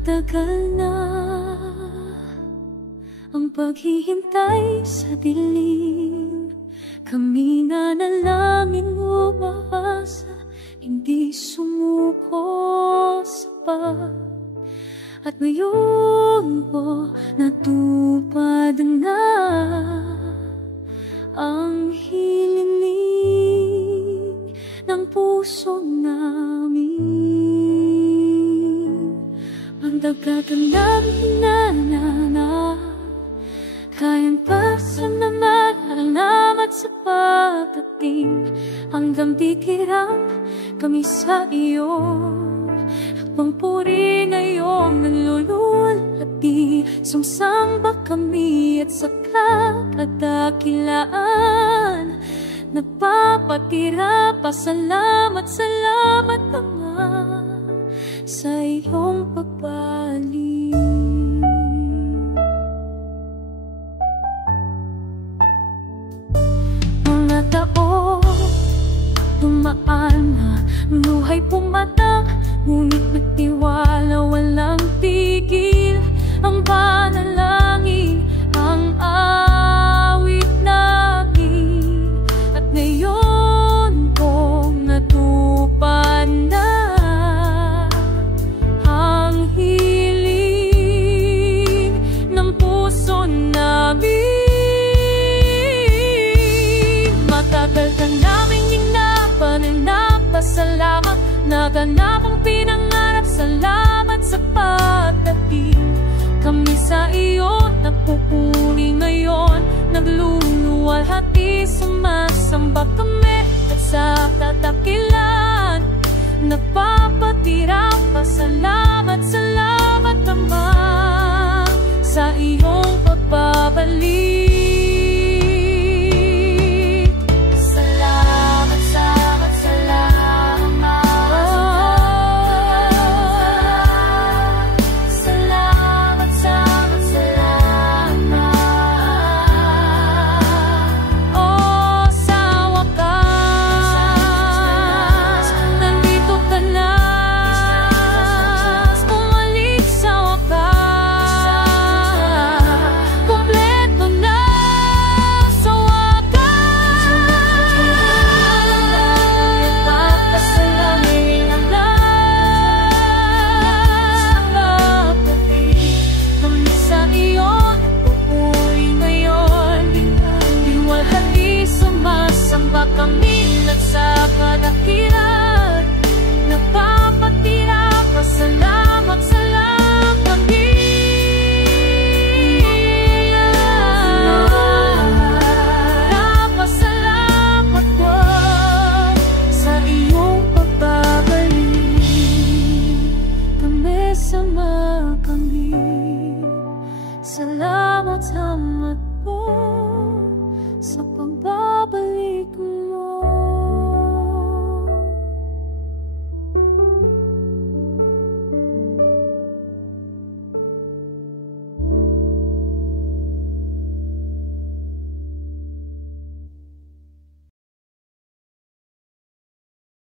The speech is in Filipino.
Matagal na ang paghihintay sa dilim. Kami nanalangin umaasa, hindi sumuko sapat. At ngayon po natupad na ang hiniling ng puso namin. Magdagdagan ng hinana, kayang pasasalamat sa pagdating. Hanggang titirang kami sa iyo, habang puri ngayong nalululati. Sumasamba kami at sa kadakilaan, nagpapatira pa. Salamat, salamat naman sa iyong pagbalik. Mga taon dumaan na, buhay pumatak, ngunit nagtiwala walang tigil. Ang panalangin, ang awit namin, at ngayon kong natupad na ang hiling ng puso namin. Matagal ka naming hinapan at napasalamat, naganap ang pinangarap. Salamat sa pagdating. Kami sa iyo napupuri ngayon, nagluluwalhati. Sumasamba kami at sa kadakilaan, nagpapatira pa. Salamat, salamat naman sa iyong pagbabalik.